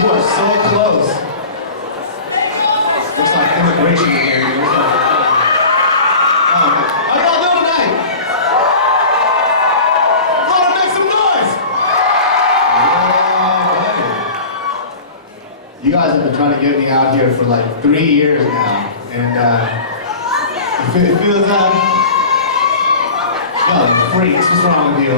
You are so close. Looks like immigration in here. How y'all doing tonight? Florida, make some noise! Yeah, you guys have been trying to get me out here for like 3 years now. And it feels, yo, freaks, what's wrong with you?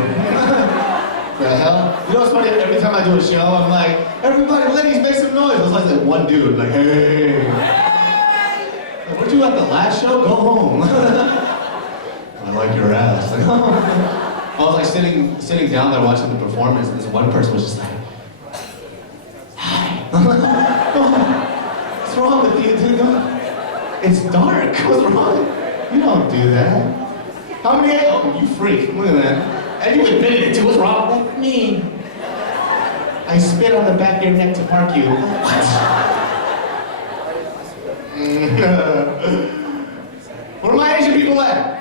The hell? You know what's funny? Every time I do a show, I'm like, everybody, ladies, make some noise. It's like that one dude, like, hey. Like, weren't you at the last show? Go home. I like your ass. Like, I was like sitting down there watching the performance, and this one person was just like, hi. I'm like, oh, what's wrong with you, dude? It's dark. What's wrong? You don't do that. How many? Oh, you freak. Look at that. And you admitted it too. What's wrong with me? I spit on the back of your neck to park you. What? Where are my Asian people at?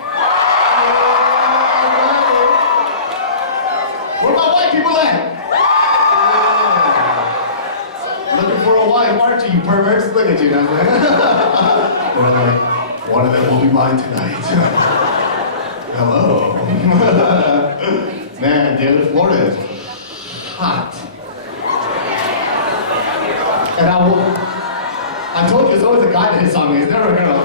Where are my white people at? Looking for a wife, aren't you, you perverts? Look at you now. Like, one of them will be mine tonight. Hello. Man, dude, Florida is hot. And I told you, it's always a guy that hits on me, it's never a girl.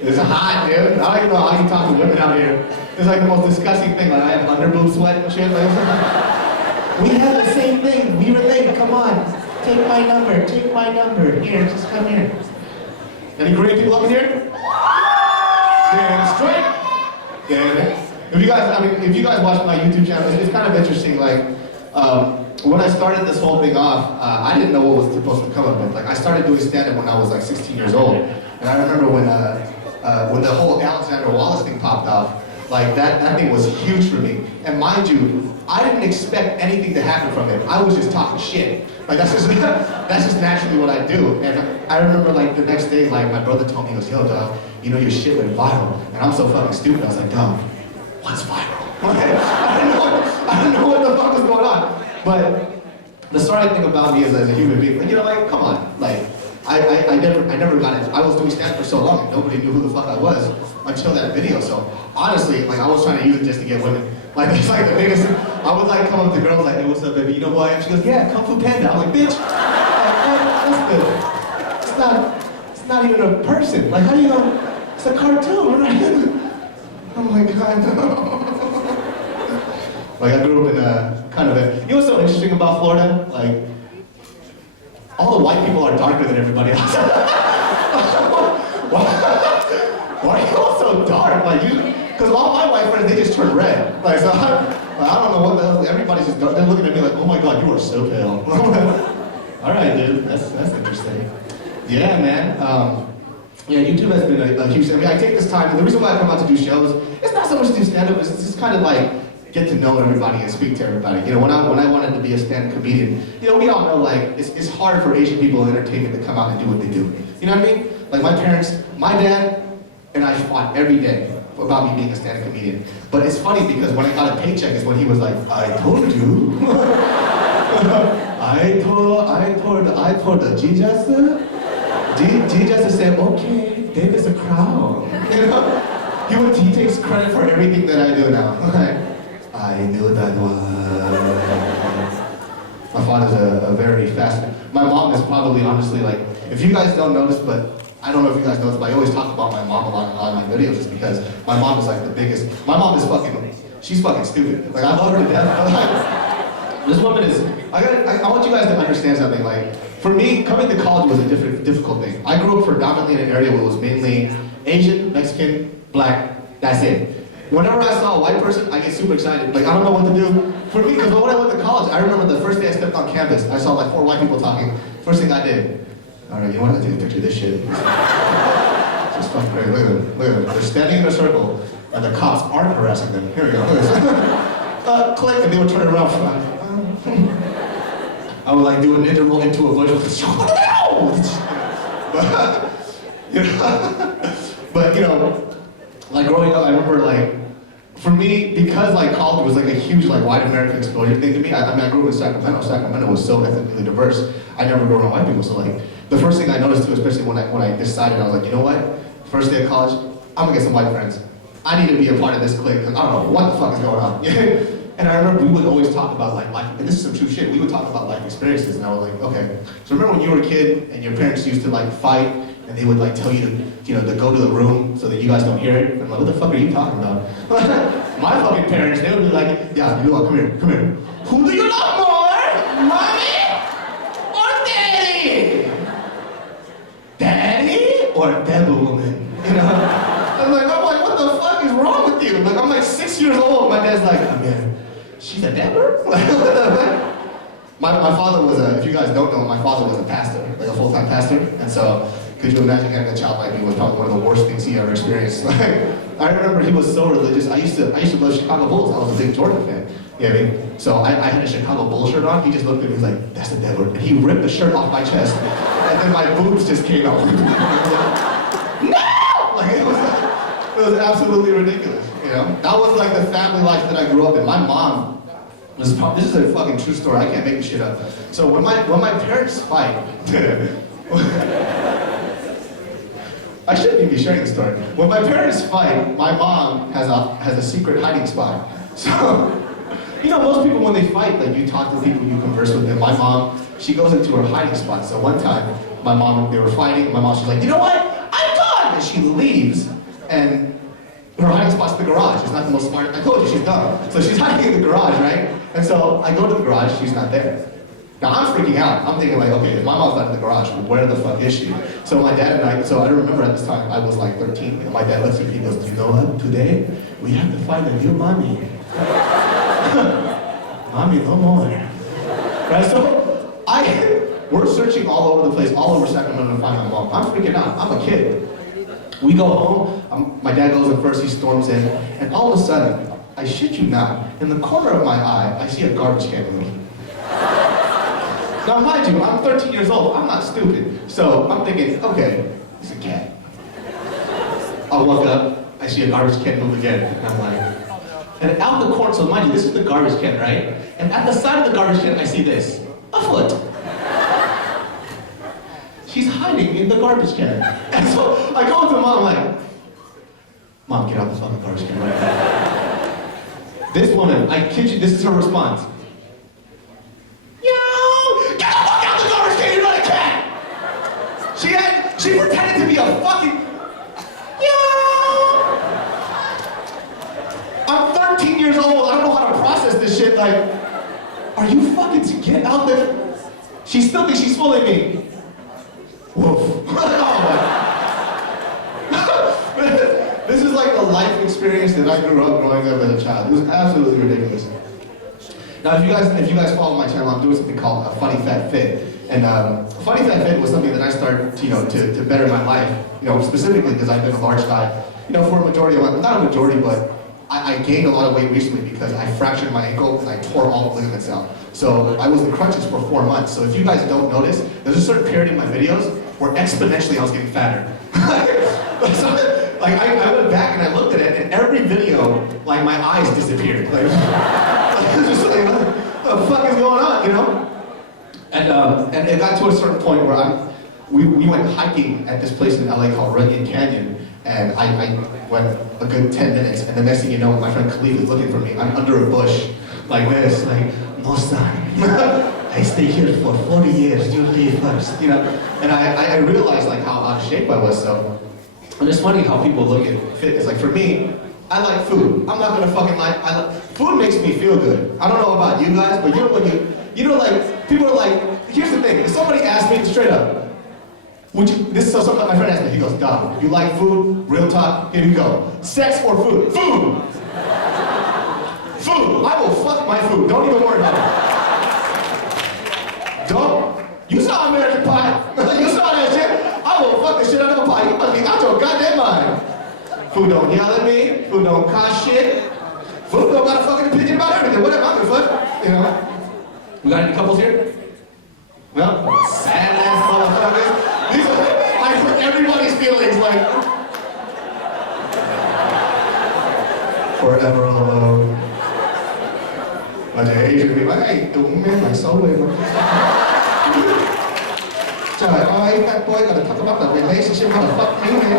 It's hot, dude. I don't even know how you talk to women out here. It's like the most disgusting thing, like I have underboob sweat and shit. Like, we have the same thing, we relate, come on. Take my number, take my number. Here, just come here. Any Korean people up in here? Stand straight. Damn it. If you guys watch my YouTube channel, it's kind of interesting. Like, when I started this whole thing off, I didn't know what was supposed to come of it. Like, I started doing stand-up when I was like 16 years old, and I remember when the whole Alexander Wallace thing popped off. Like, that thing was huge for me. And mind you, I didn't expect anything to happen from it. I was just talking shit. Like, that's just naturally what I do. And I remember, like, the next day, like, my brother told me, he goes, yo, dog, you know, your shit went viral. And I'm so fucking stupid. I was like, dog, what's viral? Okay? I don't know what the fuck was going on. But the starting thing about me is, as a human being, like, you know, like, come on. Like, I never got it. I was doing stand for so long, and nobody knew who the fuck I was until that video. So honestly, like, I was trying to use it just to get women. Like, it's like the biggest. I would like come up to girls like, hey, what's up, baby? You know who I am? She goes, yeah, Kung Fu Panda. I'm like, bitch, that's good. It's not even a person. Like, how do you know? It's a cartoon, right? I'm like, God, no. Like, I grew up in a kind of a. You know what's so interesting about Florida? Like, all the white people are darker than everybody else. Why are you all so dark? Like, because all my white friends, they just turn red. Like, so I don't know what the hell, everybody's just, they're looking at me like, oh my God, you are so pale. All right, dude, that's interesting. Yeah, man. Yeah, YouTube has been a huge thing. I mean, I take this time, and the reason why I come out to do shows, it's not so much to do stand-up, it's just kind of like, get to know everybody and speak to everybody. You know, when I wanted to be a stand-up comedian, you know, we all know, like, it's hard for Asian people in entertainment to come out and do what they do. You know what I mean? Like, my parents, my dad, and I fought every day about me being a stand-up comedian. But it's funny because when I got a paycheck is when he was like, I told you. I told the Jesus. Jesus said, okay, David's a crown. You know? He takes credit for everything that I do now. I knew that one. My father's a very fast. My mom is probably, honestly, like, if you guys don't notice, but I don't know if you guys know this, but I always talk about my mom a lot in my videos just because my mom is like the biggest. My mom is she's fucking stupid. Like, I love her to death. But like, this woman is, I want you guys to understand something. Like, for me, coming to college was a difficult thing. I grew up predominantly in an area where it was mainly Asian, Mexican, Black, that's it. Whenever I saw a white person, I get super excited. Like, I don't know what to do. For me, because when I went to college, I remember the first day I stepped on campus, I saw like 4 white people talking. First thing I did, all right, you know what, I'm gonna take a picture of this shit. Just fucking crazy, look at them. They're standing in a circle, and the cops aren't harassing them. Here we go, look at this. Click, and they would turn around. I would like do an interval into a voice. But you know, like growing up, I remember like for me, because like college was like a huge like white American exposure thing to me, I mean I grew up in Sacramento. Sacramento was so ethnically diverse. I never grew around white people, so like the first thing I noticed too, especially when I decided, I was like, you know what? First day of college, I'm gonna get some white friends. I need to be a part of this clique, because I don't know what the fuck is going on. And I remember we would always talk about like life, and this is some true shit, we would talk about life experiences, and I was like, okay. So remember when you were a kid, and your parents used to like fight, and they would like tell you to go to the room so that you guys don't hear it? I'm like, what the fuck are you talking about? My fucking parents, they would be like, yeah, you know what, come here. Who do you love more? Mommy or daddy? Daddy or devil woman? You know? I'm like, what the fuck is wrong with you? Like, I'm like 6 years old, my dad's like, oh man, she's a devil? Like, what the fuck? My father was if you guys don't know, my father was a pastor, like a full-time pastor, and so, could you imagine having a child like me was probably one of the worst things he ever experienced. Like, I remember he was so religious. I used to go to Chicago Bulls. I was a big Jordan fan. You know what I mean? So I had a Chicago Bulls shirt on. He just looked at me. He was like, "That's the devil." And he ripped the shirt off my chest, and then my boobs just came out. No! Like it was absolutely ridiculous. You know, that was like the family life that I grew up in. My mom. This is a fucking true story. I can't make this shit up. So when my parents fight. I shouldn't even be sharing this story. When my parents fight, my mom has a secret hiding spot. So, you know, most people when they fight, like you talk to people, you converse with them. My mom, she goes into her hiding spot. So one time, they were fighting. My mom, she's like, you know what? I'm done! And she leaves, and her hiding spot's the garage. It's not the most smart. I told you, she's dumb. So she's hiding in the garage, right? And so I go to the garage, she's not there. Now I'm freaking out. I'm thinking like, okay, if my mom's not in the garage, where the fuck is she? So my dad and I remember at this time, I was like 13, and my dad looks at me and goes, you know what, today, we have to find a new mommy. Mommy, no more. Right, so we're searching all over the place, all over Sacramento to find my mom. I'm freaking out, I'm a kid. We go home, my dad goes in first, he storms in, and all of a sudden, I shit you not, in the corner of my eye, I see a garbage can moving. Now mind you, I'm 13 years old, I'm not stupid. So I'm thinking, okay, it's a cat. I'll look up, I see a garbage can move again, and I'm like, and out the corner, so mind you, this is the garbage can, right? And at the side of the garbage can, I see this, a foot. She's hiding in the garbage can. And so I go to Mom, I'm like, Mom, get out the fucking garbage can right now. This woman, I kid you, this is her response. She pretended to be a fucking... I'm 13 years old, I don't know how to process this shit, like, are you fucking to get out there? She still thinks she's fooling me. Woof. This is like a life experience that I grew up growing up as a child. It was absolutely ridiculous. Now, if you guys follow my channel, I'm doing something called a Funny Fat Fit. And Funny Fat Fit was something that I started, to better my life, specifically because I've been a large guy, for a majority of not a majority, but I gained a lot of weight recently because I fractured my ankle and I tore all the ligaments out. So I was in crutches for 4 months. So if you guys don't notice, there's a certain period in my videos where exponentially I was getting fatter. So, like I went back and I looked at it, and every video, like my eyes disappeared. Like, just like, what the fuck is going on, And it got to a certain point where we went hiking at this place in LA called Runyon Canyon, and I went a good 10 minutes, and the next thing you know, my friend Khalid is looking for me. I'm under a bush, like this, like, no son. I stay here for 40 years, you leave first, And I realized like how out of shape I was, so. And it's funny how people look at fitness. Like for me, I like food. I'm not gonna fucking lie. Food makes me feel good. I don't know about you guys, but when like, people are like, here's the thing, if somebody asked me straight up, my friend asked me, he goes, Dom, you like food? Real talk, here we go. Sex or food? Food! Food! I will fuck my food, don't even worry about it. You saw American Pie? You saw that shit? I will fuck the shit out of a pie, you must be out your goddamn mind. Food don't yell at me, food don't cause shit. Food don't got a fucking opinion about everything, whatever, I'm gonna fuck, We got any couples here? No? Sad ass motherfuckers. I hurt everybody's feelings, like. Forever alone. Bunch of Asian people, hey, đúng man, like so weird. Trời ơi, that boy gotta talk about the relationship, how the fuck me, man.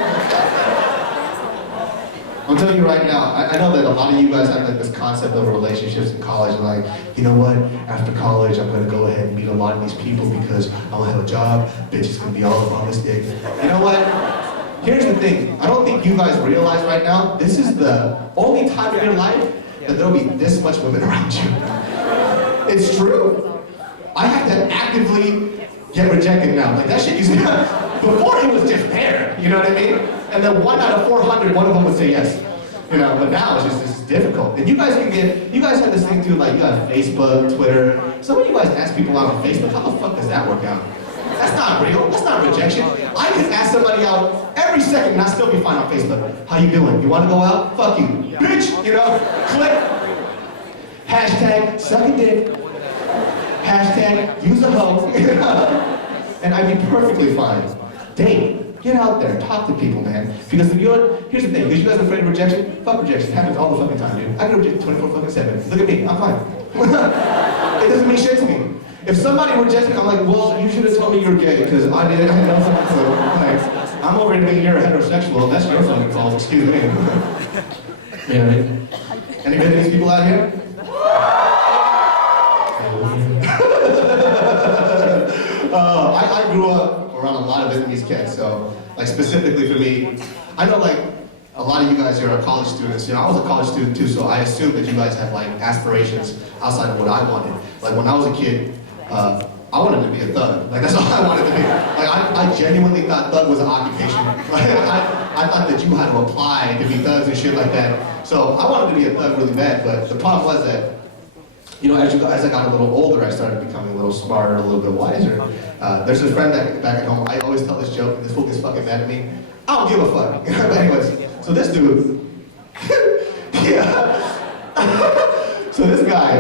I'm telling you right now, I know that a lot of you guys have like this concept of relationships in college, like, you know what, after college I'm gonna go ahead and meet a lot of these people because I'm gonna have a job, bitch is gonna be all up on this dick. You know what? Here's the thing, I don't think you guys realize right now, this is the only time in your life that there'll be this much women around you. It's true. I have to actively get rejected now. Like that shit used to be, before it was just there, you know what I mean? And then 1 out of 400, one of them would say yes. You know, but now it's difficult. And you guys have this thing too, like you got Facebook, Twitter. Some of you guys ask people out on Facebook, how the fuck does that work out? That's not real, that's not rejection. I can ask somebody out every second and I'll still be fine on Facebook. How you doing? You wanna go out? Fuck you. Bitch, you know, click. Hashtag suck a dick. Hashtag use a hoe. And I'd be perfectly fine. Date, get out there, talk to people, man. Because if here's the thing, because you guys are afraid of rejection, fuck rejection, it happens all the fucking time, dude. I get rejected 24/7. Look at me, I'm fine. It doesn't mean shit to me. If somebody rejects me, I'm like, well, you should have told me you were gay, because I had no fucking clue. Like, I'm over here thinking you're heterosexual, that's your fucking fault, excuse me. You know what I mean? Any Vietnamese people out here? I grew up around a lot of Vietnamese kids, so like specifically for me, I know like a lot of you guys here are college students. You know, I was a college student too, so I assumed that you guys had like aspirations outside of what I wanted. Like when I was a kid, I wanted to be a thug. Like that's all I wanted to be. Like I genuinely thought thug was an occupation. Like I thought that you had to apply to be thugs and shit like that. So I wanted to be a thug really bad, but the problem was that, you know, as I got a little older, I started becoming a little smarter, a little bit wiser. There's this friend back at home, I always tell this joke, and this fool gets fucking mad at me. I don't give a fuck. But anyways, so this dude, yeah. So this guy,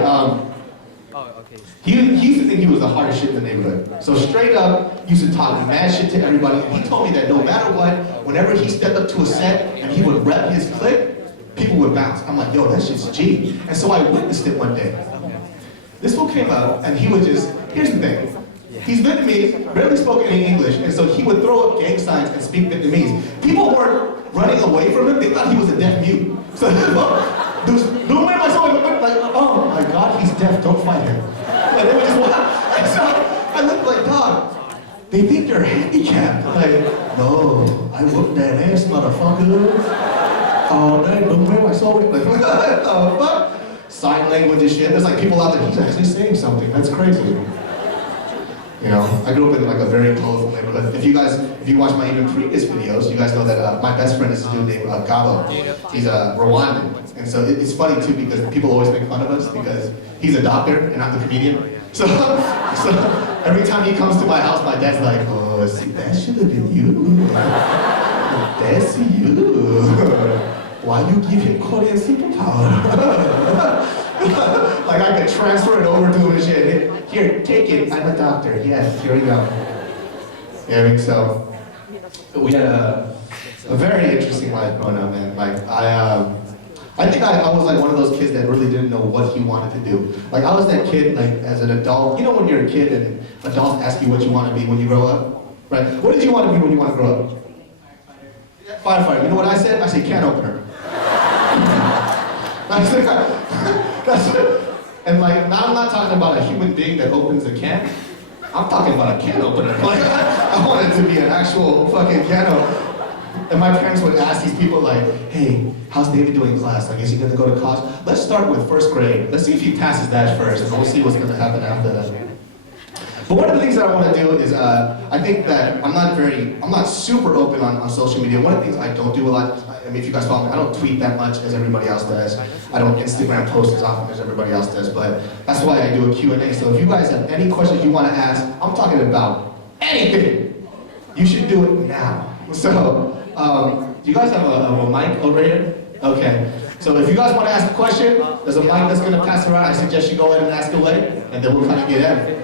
he used to think he was the hardest shit in the neighborhood. So straight up, used to talk mad shit to everybody. And he told me that no matter what, whenever he stepped up to a set and he would rep his clique, people would bounce. I'm like, yo, that shit's G. And so I witnessed it one day. This fool came up and he would just, here's the thing. He's Vietnamese, barely spoke any English, and so he would throw up gang signs and speak Vietnamese. People weren't running away from him, they thought he was a deaf mute. So like, oh my God, he's deaf, don't fight him. And they would just walk. And so I looked like, dog, they think you're handicapped. Like, no, I whooped that ass, motherfucker. Oh, they don't wear my soul. Like, what the fuck? Sign language and shit. There's like people out there, he's actually saying something. That's crazy. You know, I grew up in like a very colorful neighborhood. If you watch my even previous videos, you guys know that my best friend is a dude named Gabo. He's a Rwandan. And so it's funny too because people always make fun of us because he's a doctor and I'm the comedian. So every time he comes to my house, my dad's like, oh, see, that should have been you. That's you. Why you give him Korean superpower? Like I could transfer it over to him and shit. Here, take it. I'm a doctor. Yes, here we go. Yeah, I mean, so we had a very interesting life growing up, man. Like I think I was like one of those kids that really didn't know what he wanted to do. Like I was that kid, like as an adult. You know when you're a kid and adults ask you what you want to be when you grow up, right? What did you want to be when you want to grow up? Firefighter. You know what I said? I said can opener. And like, now I'm not talking about a human being that opens a can. I'm talking about a can opener. Like, I wanted to be an actual fucking can opener. And my parents would ask these people like, hey, how's David doing in class? Like, is he gonna go to college? Let's start with first grade. Let's see if he passes that first, and we'll see what's gonna happen after that. But one of the things that I want to do is, I think that I'm not super open on social media. One of the things I don't do a lot, I mean, if you guys follow me, I don't tweet that much as everybody else does. I don't Instagram post as often as everybody else does, but that's why I do a Q&A. So if you guys have any questions you want to ask, I'm talking about anything. You should do it now. So, do you guys have a mic over here? Okay. So if you guys want to ask a question, there's a mic that's going to pass around. I suggest you go ahead and ask away, and then we'll kind of get at it.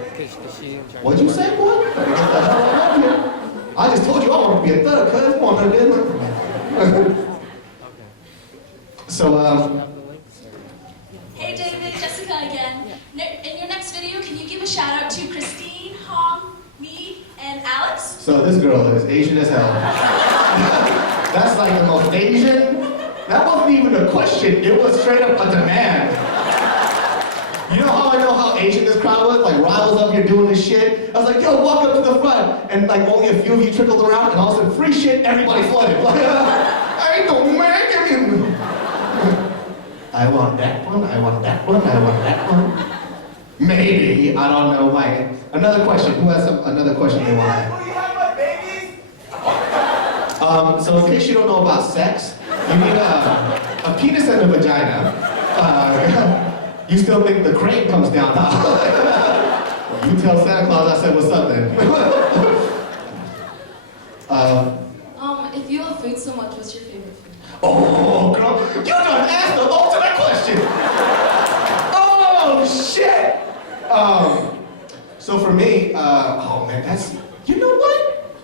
What'd you say, boy? Get the hell out of here. I just told you I want to be a thug, cuz. Come on, man. So, Hey David, Jessica again. In your next video, can you give a shout out to Christine, Hong, me, and Alex? so this girl is Asian as hell. That's like the most Asian. That wasn't even a question, it was straight up a demand. You know how I know how Asian this crowd was? Like, Ryan was up here doing this shit. I was like, yo, walk up to the front. And like, only a few of you trickled around, and all of a sudden, free shit, everybody flooded. Like, I ain't no man. I want that one, I want that one, I want that one. Maybe, I don't know, Mike. Another question, who has another question they want to ask? Will you have my babies? So in case you don't know about sex, you need a penis and a vagina. You still think the crane comes down, huh? You tell Santa Claus I said what's up then. If you love food so much, what's your favorite food? Oh, girl, you done asked the ultimate question. Oh, shit. So for me, oh man, that's, you know what?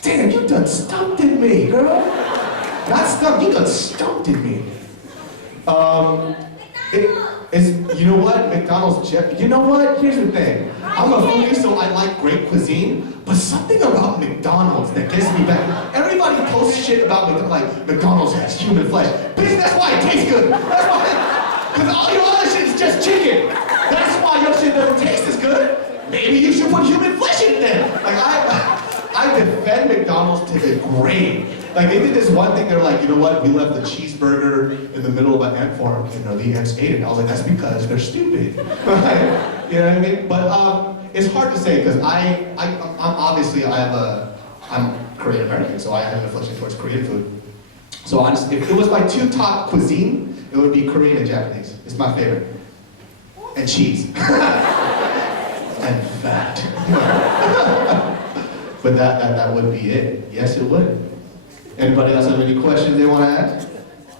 Damn, you done stumped me, girl. Not stumped, you done stumped me. You know what? McDonald's, you know what? Here's the thing. I'm a foodie, so I like great cuisine, but something about McDonald's that gets me back. Everybody posts shit about McDonald's, like, McDonald's has human flesh. Bitch, that's why it tastes good. That's why, because all your other shit is just chicken. That's why your shit doesn't taste as good. Maybe you should put human flesh in it then. Like, I defend McDonald's to the grave. Like, they did this one thing, they're like, you know what, we left the cheeseburger in the middle of an ant farm, you know, the ants ate it. And I was like, that's because they're stupid. You know what I mean? But it's hard to say, because I'm obviously, I'm Korean American, so I have an affliction towards Korean food. So honestly, if it was my two top cuisine, it would be Korean and Japanese. It's my favorite. And cheese. And fat. But that would be it. Yes, it would. Anybody else have any questions they want to ask?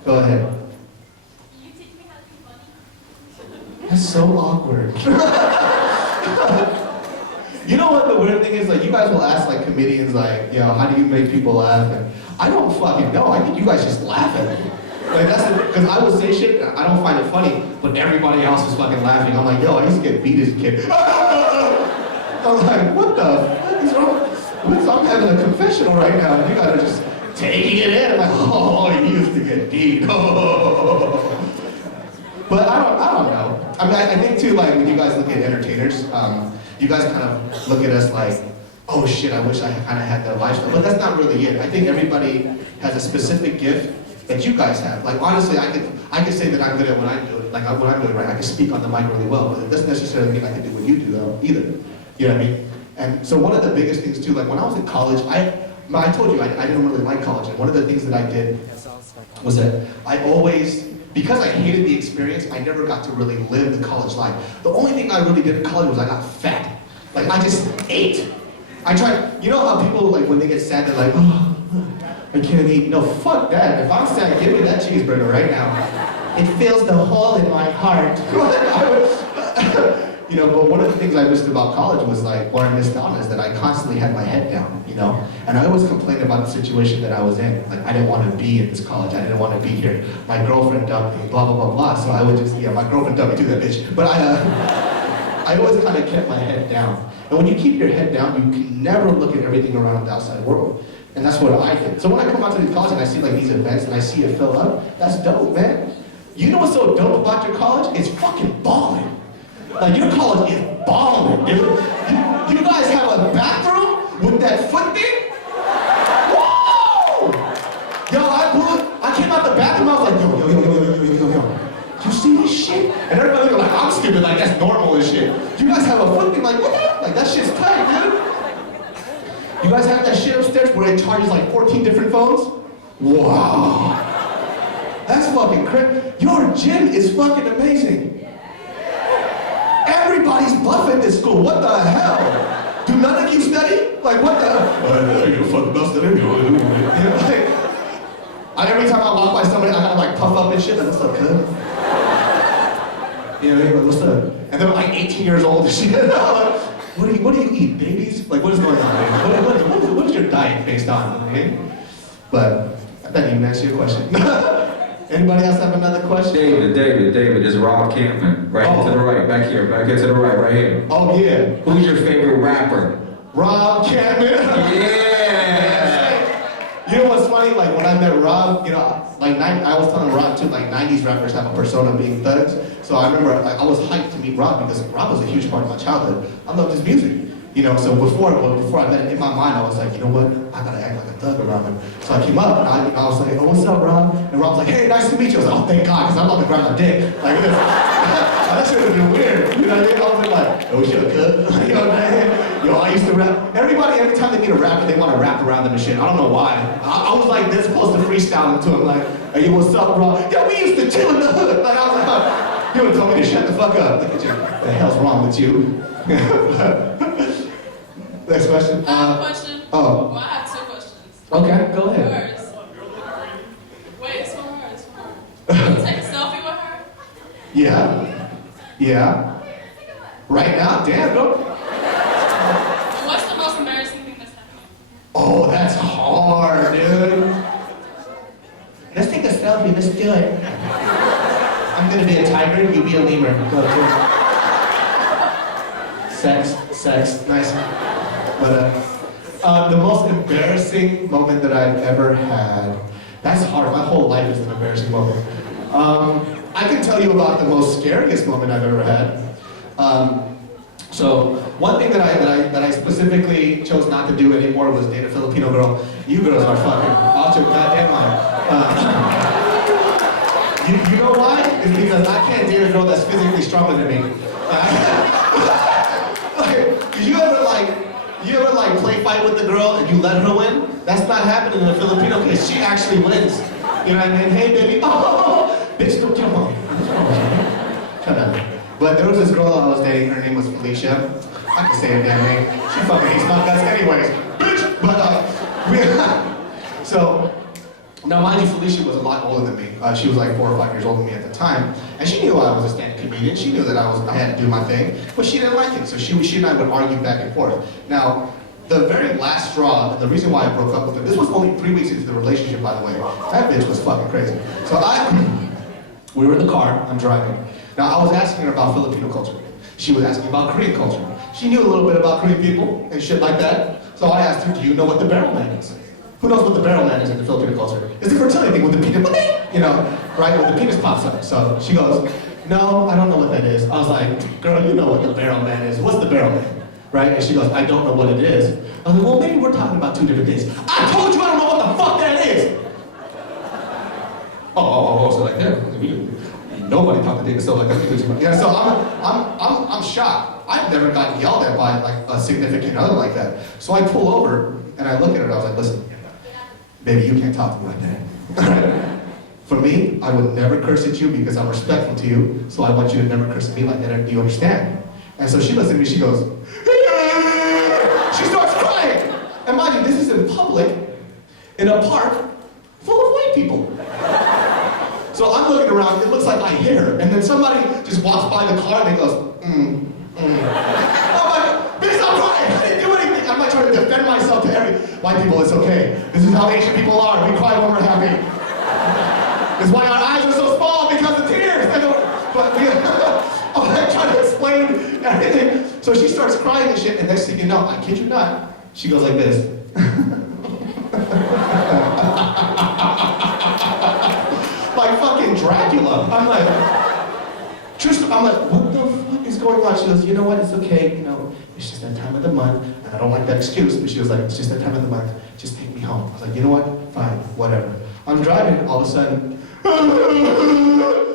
Go ahead. Can you teach me how to be funny? That's so awkward. You know what the weird thing is? Like, you guys will ask like comedians, like, you know, how do you make people laugh? And I don't fucking know. I think you guys just laugh at me. Like, that's because I will say shit and I don't find it funny, but everybody else is fucking laughing. I'm like, yo, I used to get beat as a kid. I'm like, what the fuck is wrong? I'm having a confessional right now, and you guys are just taking it in. I'm like, oh, you used to get beat. Oh. But I don't know. I mean, I think too, like, when you guys look at entertainers, you guys kind of look at us like, oh shit, I wish I kind of had that lifestyle. But that's not really it. I think everybody has a specific gift that you guys have. Like, honestly, I could say that I'm good at what I do. Like, what I'm doing, right? I can speak on the mic really well, but it doesn't necessarily mean I can do what you do, though, either. You know what I mean? And so one of the biggest things too, like when I was in college, I told you I didn't really like college, and one of the things that I did was that I always, because I hated the experience, I never got to really live the college life. The only thing I really did in college was I got fat. Like, I just ate. I tried, you know how people, like, when they get sad, they're like, oh, I can't eat. No, fuck that. If I'm sad, give me that cheeseburger right now. It fills the hole in my heart. You know, but one of the things I missed about college was like, what I missed on is that I constantly had my head down, you know? And I always complained about the situation that I was in. Like, I didn't want to be in this college. I didn't want to be here. My girlfriend dumped me, blah, blah, blah, blah. So I would just, yeah, my girlfriend dumped me too, that bitch. But I always kind of kept my head down. And when you keep your head down, you can never look at everything around the outside world. And that's what I did. So when I come out to these colleges and I see like these events and I see it fill up, that's dope, man. You know what's so dope about your college? It's fucking balling. Like, your college is balling, dude. You guys have a bathroom with that foot thing? Whoa! Yo, I came out the bathroom, I was like, yo. You see this shit? And everybody looking like, I'm stupid, like that's normal and shit. You guys have a foot thing, like, what the? Like, that shit's tight, dude. You guys have that shit upstairs where it charges like 14 different phones? Wow. That's fucking crazy. Your gym is fucking amazing. Everybody's buff in this school. What the hell? Do none of you study? Like, what the hell? You're fucking busted in here. Every time I walk by somebody, I gotta like puff up and shit. Like, what's up, cuz? You know, like, what's up? And they're like 18 years old and shit. What do you eat, babies? Like, what is going on? What is your diet based on? Okay? But that didn't even answer your question. Anybody else have another question? David, is Rob Campman. Right to the right, back here to the right here. Oh, yeah. Who's your favorite rapper? Rob Campman. Yeah. You know what's funny? Like when I met Rob, you know, like I was telling Rob too, like 90s rappers have a persona being thugs. So I remember I was hyped to meet Rob because Rob was a huge part of my childhood. I loved his music. You know, so before I met him, in my mind, I was like, you know what? I gotta act like a thug around him. So I came up and I was like, oh, what's up, Rob? And Rob was like, hey, nice to meet you. I was like, oh, thank God, because I'm about to grab my dick. Like this. That shit would have been weird. You know what I mean? I was like, oh, shit, cut. You know what I mean? Yo, I used to rap. Every time they meet a rapper, they want to rap around them and shit. I don't know why. I was like this close to freestyling to him, like, hey, what's up, Rob? Yo, we used to chill in the hood. Like, I was like, you would tell me to shut the fuck up. Look at you. What the hell's wrong with you? Next question. I have a question. Oh. Well, I have two questions. Okay, go ahead. Hers. Wait, it's for her. Can you take a selfie with her? Yeah. Right now? Damn, bro. And what's the most embarrassing thing that's happened? Oh, that's hard, dude. Let's take a selfie. Let's do it. I'm gonna be a tiger. You be a lemur. Go. Sex. Nice. But the most embarrassing moment that I've ever had, that's hard. My whole life is an embarrassing moment. I can tell you about the most scariest moment I've ever had. So one thing that I specifically chose not to do anymore was date a Filipino girl. You girls are fucking out your goddamn mind. You know why? It's because I can't date a girl that's physically stronger than me. You ever play fight with the girl and you let her win? That's not happening in a Filipino case. She actually wins. You know what I mean? Hey baby, oh, bitch, don't come on. Shut up. But there was this girl I was dating, her name was Felicia. I can say her damn name. She fucking hates my guts anyways. Bitch! But, so, now mind you, Felicia was a lot older than me. She was like 4 or 5 years older than me at the time. And she knew I was a stand-up comedian. She knew that I had to do my thing. But she didn't like it. So she and I would argue back and forth. Now, the very last straw, and the reason why I broke up with her, this was only 3 weeks into the relationship, by the way. That bitch was fucking crazy. So we were in the car, I'm driving. Now, I was asking her about Filipino culture. She was asking about Korean culture. She knew a little bit about Korean people and shit like that. So I asked her, do you know what the barrel man is? Who knows what the barrel man is in the Filipino culture? It's the fertility thing with the penis, you know, right, with the penis pops up. So she goes, no, I don't know what that is. I was like, girl, you know what the barrel man is. What's the barrel man? Right? And she goes, I don't know what it is. I was like, well, maybe we're talking about 2 different things. I told you I don't know what the fuck that is! So like that. Nobody talked to David so like that. Yeah, so I'm shocked. I've never gotten yelled at by like a significant other like that. So I pull over and I look at her and I was like, listen, baby, you can't talk to me like that. For me, I would never curse at you because I'm respectful to you, so I want you to never curse at me like that. Do you understand? And so she looks at me, she goes, she starts crying. And mind you, this is in public, in a park, full of white people. So I'm looking around, it looks like I hit her, and then somebody just walks by the car and they goes, I'm like, bitch, stop crying, I didn't do anything. I'm like trying to defend myself to white people, it's okay. This is how Asian people are, we cry when we're happy. It's why our eyes are so small, because of tears. I'm like trying to explain everything. So she starts crying and shit, and next thing you know, I kid you not, she goes like this. Like fucking Dracula. I'm like, what the fuck is going on? She goes, you know what, it's okay, you know, it's just that time of the month, and I don't like that excuse, but she was like, it's just that time of the month, just take me home. I was like, you know what, fine, whatever. I'm driving, all of a sudden,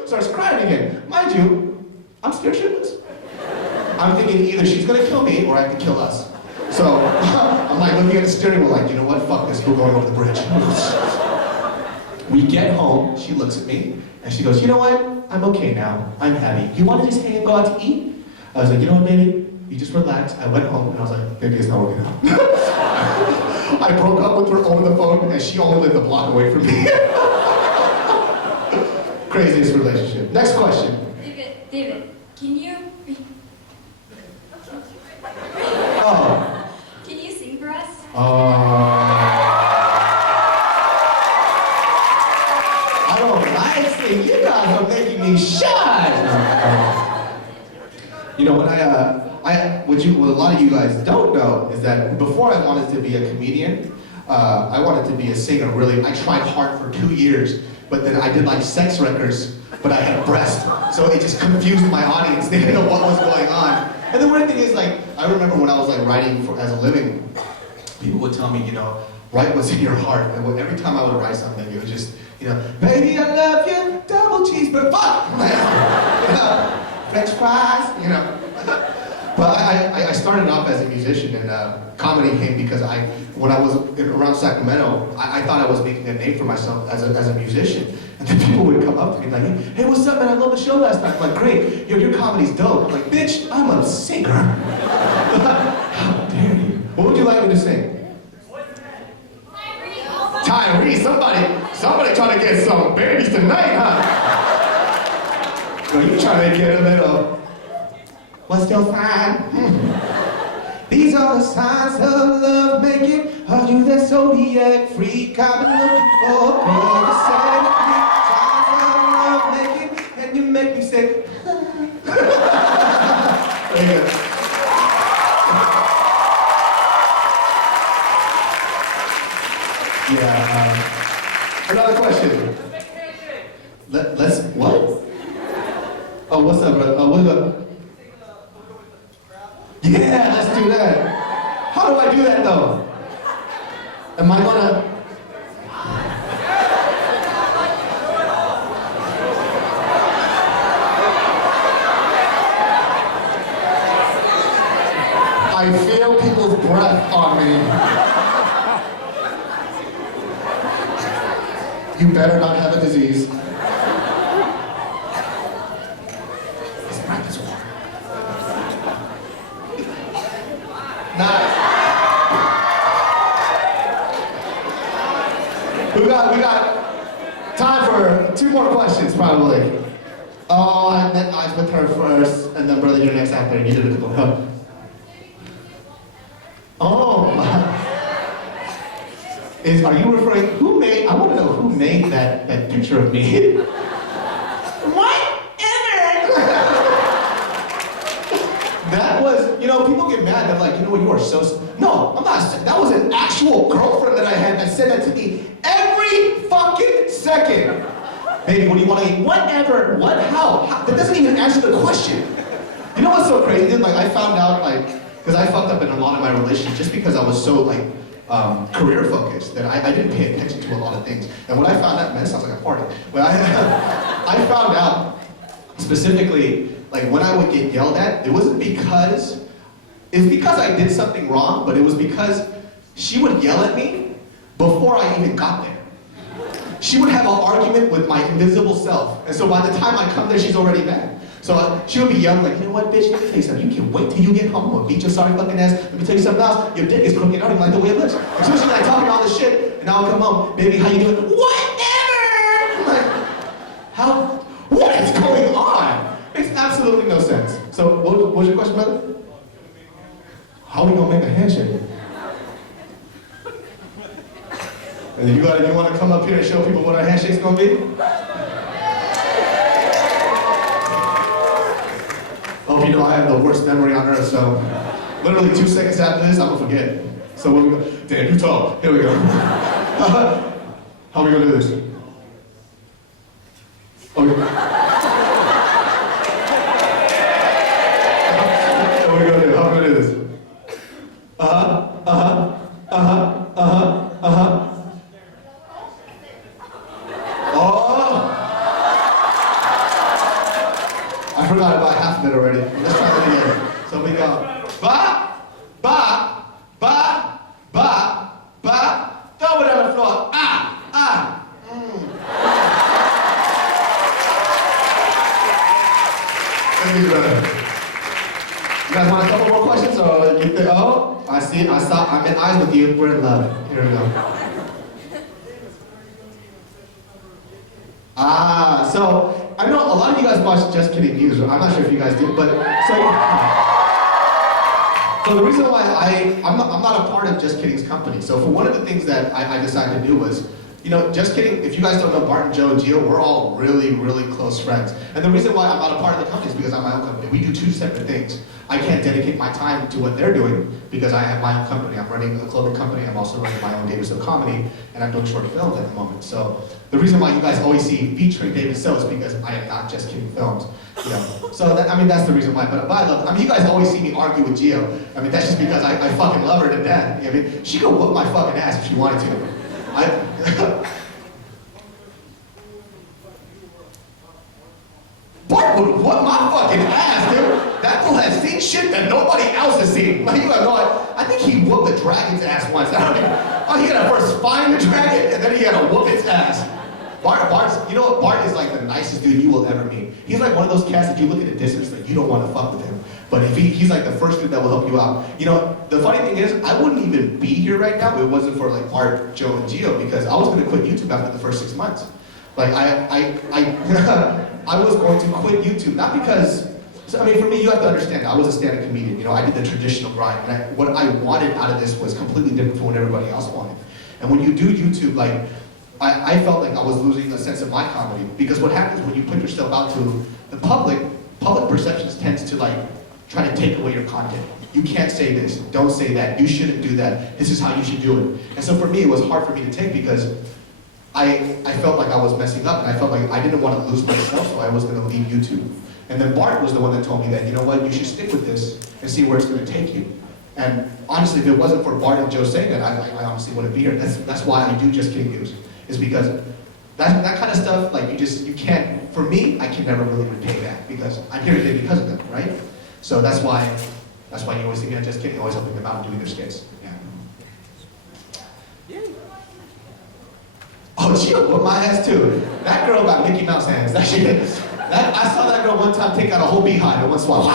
starts crying again. Mind you, I'm scared shitless. I'm thinking either she's gonna kill me or I can kill us. So I'm like looking at the steering wheel like, you know what, fuck this, we're going over the bridge. We get home, she looks at me, and she goes, you know what, I'm okay now, I'm happy. You wanna just hang and go out to eat? I was like, you know what, baby, you just relax. I went home and I was like, baby, it's not working out. I broke up with her over the phone and she only lived a block away from me. Craziest relationship. Next question. David, can you... Oh. Can you sing for us? I I don't like singing. You guys are making me shy. You know, when what a lot of you guys don't know is that before I wanted to be a comedian, I wanted to be a singer, really. I tried hard for 2 years, but then I did like sex records, but I had breast. So it just confused my audience. They didn't know what was going on. And the weird thing is, like, I remember when I was like writing as a living, people would tell me, you know, write what's in your heart. And every time I would write something, it was just, you know, baby, I love you, double cheeseburger, fuck! You know, French fries, you know. But I started off as a musician, and comedy came because when I was around Sacramento, I thought I was making a name for myself as a musician. And then people would come up to me like, hey, what's up, man? I love the show last night. I'm like, great, your comedy's dope. I'm like, bitch, I'm a singer. How dare you? What would you like me to sing? Tyree, somebody trying to get some babies tonight, huh? So you trying to get a little, what's your sign? These are the signs of love making. Are you that zodiac freak I've been looking for? Girl, you said it, signs of love making, and you make me say, there you go. Yeah, another question. Let's, what? Oh, what's up, bro? Oh, what's up? Yeah, let's do that. How do I do that, though? Am I gonna... I feel people's breath on me. You better not have a disease. His breath is water. Nice. We got time for 2 more questions, probably. Oh, I met eyes with her first, and then brother, you're next after, and you did a couple. Oh. Are you referring, I want to know who made that picture of me. Whatever! That was, you know, people get mad. They're like, you know what, you are so... No, I'm not. That was an actual girlfriend that I had that said that to me every fucking second. Baby, what do you want to eat? Whatever. What? How? That doesn't even answer the question. You know what's so crazy? Dude? Like, I found out, like, because I fucked up in a lot of my relationships just because I was so, like, career focused that I didn't pay attention to a lot of things. And when I found out, man, it sounds like a party. When I found out specifically, like when I would get yelled at, it wasn't because I did something wrong, but it was because she would yell at me before I even got there. She would have an argument with my invisible self, and so by the time I come there, she's already mad. So she would be yelling like, you know what, bitch, let me tell you something. You can't wait till you get home. I'm gonna beat your sorry fucking ass. Let me tell you something else. Your dick is crooked. I don't even like the way it looks. And so she's like talking all this shit, and I'll come home, baby, how you doing? Whatever! I'm like, what is going on? Makes absolutely no sense. So what was your question, brother? How are we gonna make a handshake? And you want to come up here and show people what our handshake's gonna be? Oh, you know, I have the worst memory on earth, so literally 2 seconds after this, I'm gonna forget. So what we go? Damn, you talk. Here we go. How are we gonna do this? Okay. What are we gonna do? How are we gonna do this? Oh! I forgot about half of it already. Let's try that again. So we go, ba, ba, ba, ba, ba, throw it on the floor, Thank you, brother. You guys want a couple more questions, or get the, I see, I'm in eyes with you, we're in love. Here we go. So I know a lot of you guys watch Just Kidding News. I'm not sure if you guys do, but so the reason why I'm not a part of Just Kidding's company. So for one of the things that I decided to do was You know, just kidding. If you guys don't know Bart and Joe and Gio, we're all really, really close friends. And the reason why I'm not a part of the company is because I'm my own company. We do two separate things. I can't dedicate my time to what they're doing because I have my own company. I'm running a clothing company. I'm also running my own David So comedy, and I'm doing short films at the moment. So the reason why you guys always see featuring David So is because I am not just kidding films. You know, so that, I mean, that's the reason why. But I love. I mean, you guys always see me argue with Gio. I mean, that's just because I fucking love her to death. You know what I mean, she could whoop my fucking ass if she wanted to. Bart would whoop my fucking ass, dude. That fool has seen shit that nobody else has seen. Like, you have no idea. I think he whooped the dragon's ass once. I don't even, oh, he gotta first find the dragon, and then he gotta whoop its ass. Bart's, you know what? Bart is like the nicest dude you will ever meet. He's like one of those cats that you look at a distance, like you don't want to fuck with him. But if he's like the first dude that will help you out. You know, the funny thing is, I wouldn't even be here right now if it wasn't for like Bart, Joe, and Gio, because I was gonna quit YouTube after the first 6 months. Like I was going to quit YouTube, not because, so, I mean, for me, you have to understand, I was a stand-up comedian. You know, I did the traditional grind, and what I wanted out of this was completely different from what everybody else wanted. And when you do YouTube, like, I felt like I was losing a sense of my comedy, because what happens when you put yourself out to the public perceptions tends to like try to take away your content. You can't say this, don't say that, you shouldn't do that, this is how you should do it. And so for me, it was hard for me to take because I felt like I was messing up, and I felt like I didn't want to lose myself, so I was going to leave YouTube. And then Bart was the one that told me that, you know what, you should stick with this and see where it's going to take you. And honestly, if it wasn't for Bart and Joe saying that, I honestly wouldn't be here. That's why I do Just Kidding News, is because that kind of stuff, like you can't, for me, I can never really repay that, because I'm here today because of them, right? So that's why you always see me on Just Kidding, always helping them out and doing their skits. Yeah. Oh, Gio whooped my ass too. That girl got Mickey Mouse hands. That shit. I saw that girl one time take out a whole beehive in one swallow.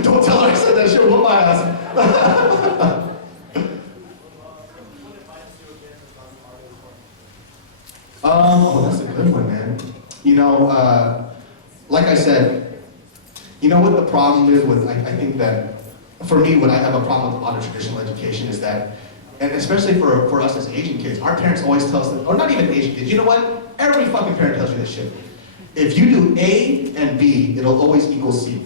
Don't tell her I said that shit. Whoop my ass. Oh, that's a good one, man. You know, like I said, you know what the problem is with, I think that, for me, what I have a problem with a lot of traditional education is that, and especially for us as Asian kids, our parents always tell us, or not even Asian kids, you know what? Every fucking parent tells you this shit. If you do A and B, it'll always equal C.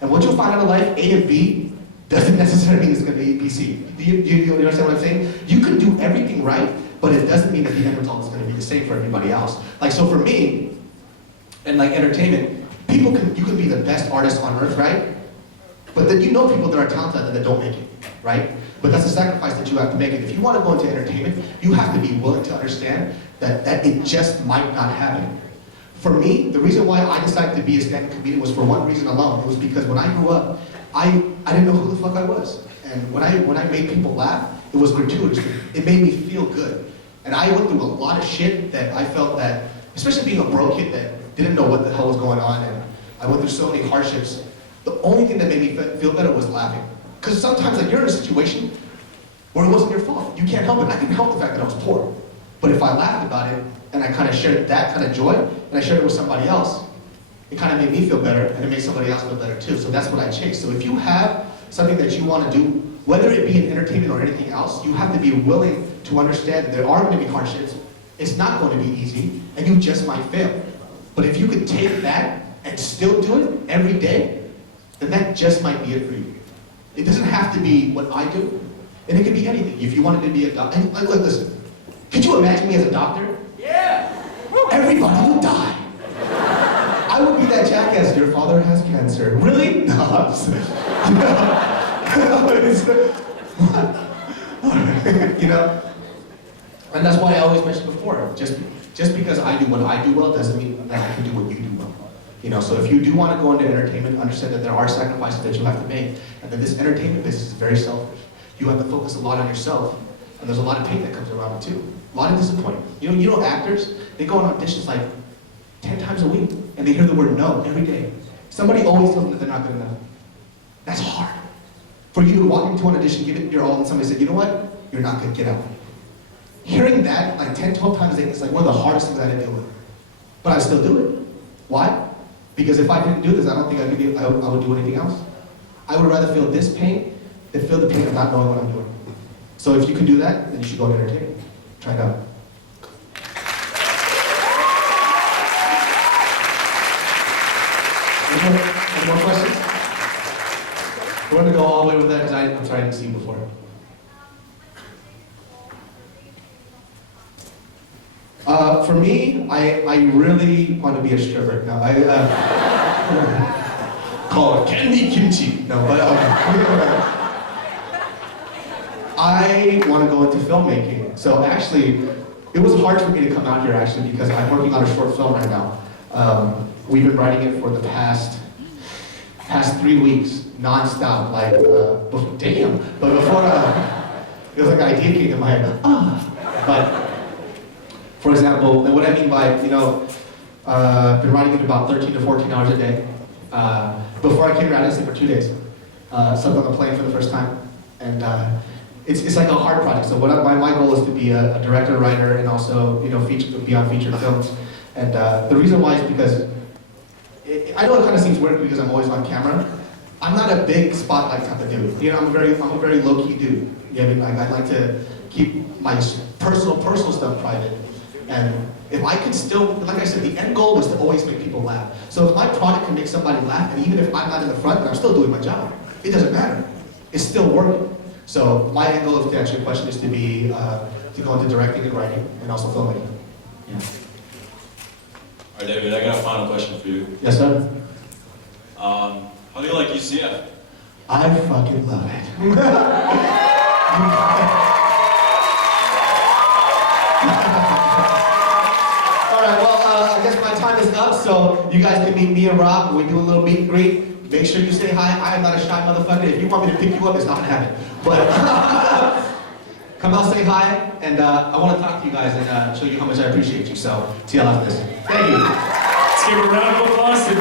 And what you'll find out in life, A and B, doesn't necessarily mean it's going to be B, C. Do you understand what I'm saying? You can do everything right, but it doesn't mean that the end result is going to be the same for everybody else. Like, so for me, and like entertainment, you can be the best artist on earth, right? But then you know people that are talented that don't make it, right? But that's a sacrifice that you have to make. And if you want to go into entertainment, you have to be willing to understand that it just might not happen. For me, the reason why I decided to be a stand-up comedian was for one reason alone. It was because when I grew up, I didn't know who the fuck I was. And when I made people laugh, it was gratuitous. It made me feel good. And I went through a lot of shit that I felt that, especially being a broke kid that didn't know what the hell was going on, and I went through so many hardships, the only thing that made me feel better was laughing. Because sometimes like, you're in a situation where it wasn't your fault. You can't help it. I can help the fact that I was poor. But if I laughed about it, and I kind of shared that kind of joy, and I shared it with somebody else, it kind of made me feel better, and it made somebody else feel better too. So that's what I chase. So if you have something that you want to do, whether it be in entertainment or anything else, you have to be willing to understand that there are going to be hardships. It's not going to be easy, and you just might fail. But if you could take that and still do it every day, then that just might be it for you. It doesn't have to be what I do, and it could be anything. If you wanted to be a doctor, and like, listen, could you imagine me as a doctor? Yeah! Everybody would die. I would be that jackass, your father has cancer. Really? No, I'm just you know? And that's why I always mentioned before, just because I do what I do well doesn't mean that I can do what you do well. You know, so if you do want to go into entertainment, understand that there are sacrifices that you have to make, and that this entertainment business is very selfish. You have to focus a lot on yourself, and there's a lot of pain that comes around it too. A lot of disappointment. You know actors, they go on auditions like 10 times a week, and they hear the word no every day. Somebody always tells them that they're not good enough. That's hard. For you to walk into an audition, give it your all, and somebody said, you know what? You're not good, get out. Hearing that like 10, 12 times a day is like one of the hardest things I had to deal with. But I still do it. Why? Because if I didn't do this, I don't think I would do anything else. I would rather feel this pain than feel the pain of not knowing what I'm doing. So if you can do that, then you should go into entertainment. Try it out. We're gonna go all the way with that because I'm sorry I didn't see you before. For me, I really want to be a stripper. No, call it candy kimchi. No, but I want to go into filmmaking. So actually, it was hard for me to come out here actually because I'm working on a short film right now. We've been writing it for the past 3 weeks, non-stop. Like, damn. But before, it was like an idea came to my head. But. For example, and what I mean by, been writing it about 13 to 14 hours a day. Before I came here, I didn't sleep for 2 days. Slept on the plane for the first time. And it's like a hard project. So my goal is to be a director, writer, and also, be on featured films. And the reason why is because, I know it kind of seems weird because I'm always on camera. I'm not a big spotlight type of dude. I'm a very low-key dude. I like to keep my personal stuff private. And if I could still, like I said, the end goal was to always make people laugh. So if my product can make somebody laugh, and even if I'm not in the front, I'm still doing my job. It doesn't matter. It's still working. So my end goal, to answer your question, is to be, to go into directing and writing, and also filmmaking. Yeah. All right, David, I got a final question for you. Yes, sir? How do you like UCF? I fucking love it. I guess my time is up, so you guys can meet me and Rob. We do a little meet and greet. Make sure you say hi. I am not a shy motherfucker. If you want me to pick you up, it's not gonna happen. But come out, say hi, and I want to talk to you guys and show you how much I appreciate you. So see y'all after this. Thank you. Let's give a round of applause to